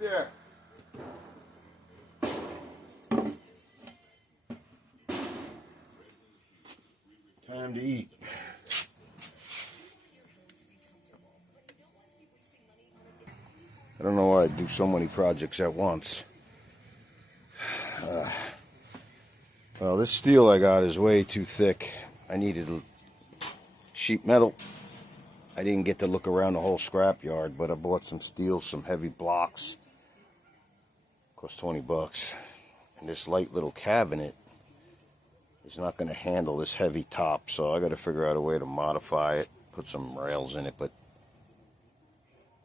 there. Time to eat. I don't know why I do so many projects at once. Well, this steel I got is way too thick. I needed sheet metal. I didn't get to look around the whole scrap yard, but I bought some steel, some heavy blocks. Cost 20 bucks. And this light little cabinet is not going to handle this heavy top, so I got to figure out a way to modify it, put some rails in it, but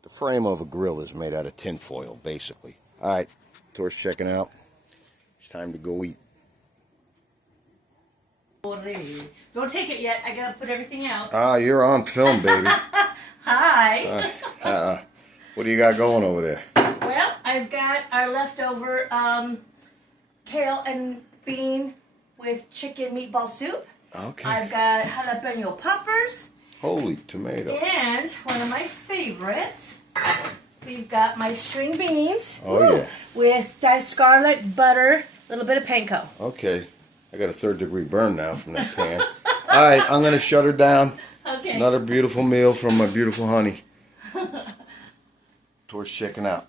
the frame of a grill is made out of tin foil, basically. All right, torch checking out. It's time to go eat. Don't take it yet. I gotta put everything out. Ah, you're on film, baby. Hi. What do you got going over there? Well, I've got our leftover kale and bean with chicken meatball soup. Okay. I've got jalapeno poppers. Holy tomato. And one of my favorites, we've got my string beans. Oh, yeah. With diced garlic, butter, a little bit of panko. Okay. I got a 3rd-degree burn now from that pan. All right, I'm going to shut her down. Okay. Another beautiful meal from my beautiful honey. Torch checking out.